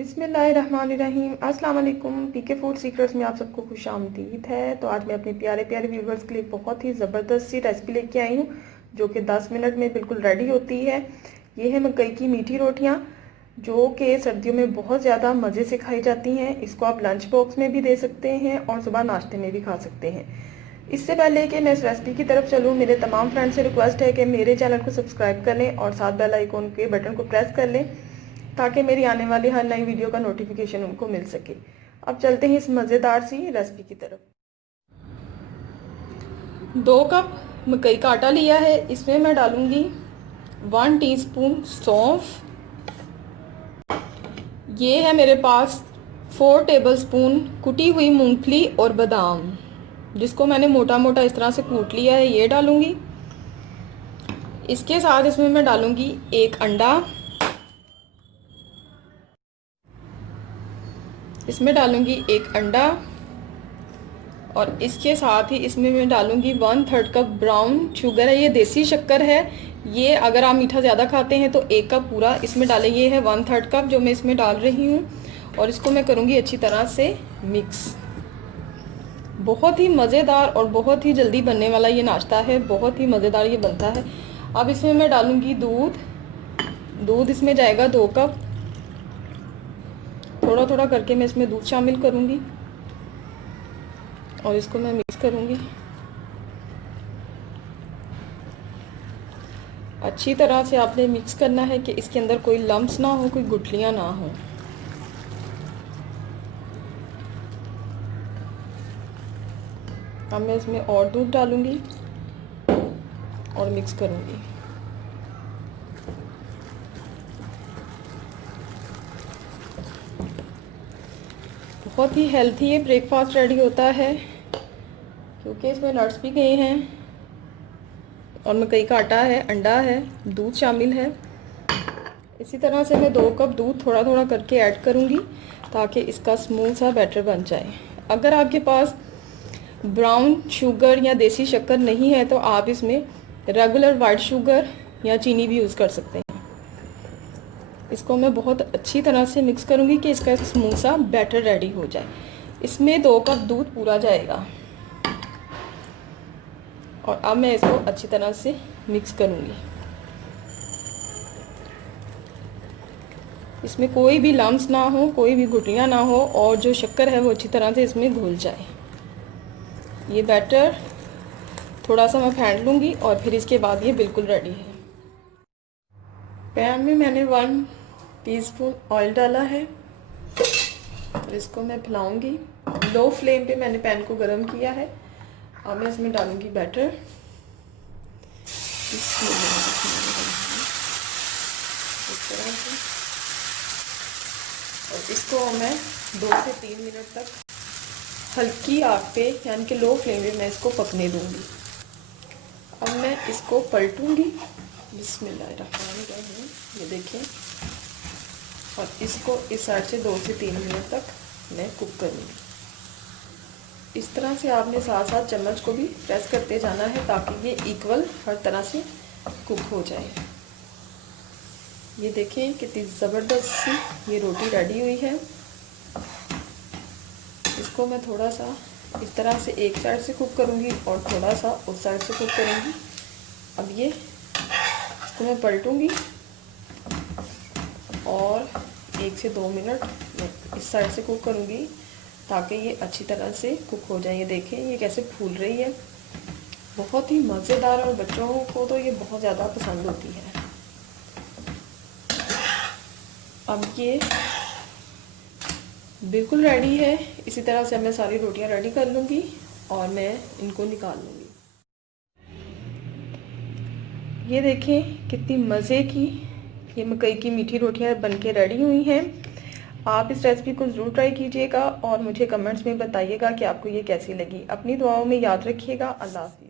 बिस्मिल्लाहिर्रहमानिर्रहीम। अस्सलाम वालेकुम। पीके फूड सीक्रेट्स में आप सबको खुशामदीद है। तो आज मैं अपने प्यारे प्यारे व्यूवर्स के लिए बहुत ही ज़बरदस्त सी रेसिपी लेके आई हूँ जो कि 10 मिनट में बिल्कुल रेडी होती है। ये है मकई की मीठी रोटियाँ जो कि सर्दियों में बहुत ज़्यादा मज़े से खाई जाती हैं। इसको आप लंच बॉक्स में भी दे सकते हैं और सुबह नाश्ते में भी खा सकते हैं। इससे पहले कि मैं इस रेसिपी की तरफ चलूँ, मेरे तमाम फ्रेंड्स से रिक्वेस्ट है कि मेरे चैनल को सब्सक्राइब कर लें और साथ बेल आइकॉन के बटन को प्रेस कर लें ताकि मेरी आने वाली हर नई वीडियो का नोटिफिकेशन उनको मिल सके। अब चलते हैं इस मज़ेदार सी रेसिपी की तरफ। 2 कप मकई का आटा लिया है। इसमें मैं डालूंगी 1 टीस्पून सौंफ। ये है मेरे पास 4 टेबलस्पून कुटी हुई मूंगफली और बादाम, जिसको मैंने मोटा मोटा इस तरह से कूट लिया है, ये डालूंगी। इसके साथ इसमें मैं डालूंगी 1 अंडा। इसमें डालूंगी 1 अंडा और इसके साथ ही इसमें मैं डालूंगी 1/3 कप ब्राउन शुगर है। ये देसी शक्कर है। ये अगर आप मीठा ज़्यादा खाते हैं तो 1 कप पूरा इसमें डालें। ये है 1/3 कप जो मैं इसमें डाल रही हूँ और इसको मैं करूँगी अच्छी तरह से मिक्स। बहुत ही मज़ेदार और बहुत ही जल्दी बनने वाला ये नाश्ता है। बहुत ही मज़ेदार ये बनता है। अब इसमें मैं डालूँगी दूध इसमें जाएगा 2 कप। थोड़ा थोड़ा करके मैं इसमें दूध शामिल करूँगी और इसको मैं मिक्स करूँगी अच्छी तरह से। आपने मिक्स करना है कि इसके अंदर कोई लम्प्स ना हो, कोई गुठलियाँ ना हो। अब मैं इसमें और दूध डालूँगी और मिक्स करूँगी। बहुत ही हेल्थी ये ब्रेकफास्ट रेडी होता है क्योंकि इसमें नट्स भी गए हैं और मकई का आटा है, अंडा है, दूध शामिल है। इसी तरह से मैं 2 कप दूध थोड़ा थोड़ा करके ऐड करूँगी ताकि इसका स्मूथ सा बैटर बन जाए। अगर आपके पास ब्राउन शुगर या देसी शक्कर नहीं है तो आप इसमें रेगुलर वाइट शुगर या चीनी भी यूज़ कर सकते हैं। इसको मैं बहुत अच्छी तरह से मिक्स करूँगी कि इसका स्मूथ सा बैटर रेडी हो जाए। इसमें 2 कप दूध पूरा जाएगा और अब मैं इसको अच्छी तरह से मिक्स करूँगी। इसमें कोई भी लम्प्स ना हो, कोई भी गुठलियाँ ना हो और जो शक्कर है वो अच्छी तरह से इसमें घुल जाए। ये बैटर थोड़ा सा मैं फेंट लूँगी और फिर इसके बाद ये बिल्कुल रेडी है। पैन में मैंने 1 टीस्पून ऑयल डाला है और इसको मैं फैलाऊंगी। लो फ्लेम पे मैंने पैन को गरम किया है। अब मैं इसमें डालूंगी बैटर। इस तरह से और इसको मैं 2 से 3 मिनट तक हल्की आग पे यानी कि लो फ्लेम पे मैं इसको पकने दूंगी। अब मैं इसको पलटूंगी। बिस्मिल्लाहिर्रहमानिर्रहीम। ये देखें और इसको इस साइड से 2 से 3 मिनट तक मैं कुक करूँगी। इस तरह से आपने साथ साथ चम्मच को भी प्रेस करते जाना है ताकि ये इक्वल हर तरह से कुक हो जाए। ये देखें कितनी ज़बरदस्त सी ये रोटी रेडी हुई है। इसको मैं थोड़ा सा इस तरह से एक साइड से कुक करूँगी और थोड़ा सा उस साइड से कुक करूँगी। अब ये इसको मैं पलटूँगी और 1 से 2 मिनट मैं इस साइड से कुक करूँगी ताकि ये अच्छी तरह से कुक हो जाए। ये देखें ये कैसे फूल रही है। बहुत ही मज़ेदार और बच्चों को तो ये बहुत ज़्यादा पसंद होती है। अब ये बिल्कुल रेडी है। इसी तरह से मैं सारी रोटियां रेडी कर लूँगी और मैं इनको निकाल लूँगी। ये देखें कितनी मज़े की ये मकई की मीठी रोटियां बनके रेडी हुई हैं। आप इस रेसिपी को ज़रूर ट्राई कीजिएगा और मुझे कमेंट्स में बताइएगा कि आपको ये कैसी लगी। अपनी दुआओं में याद रखिएगा। अल्लाह हाफ़िज़।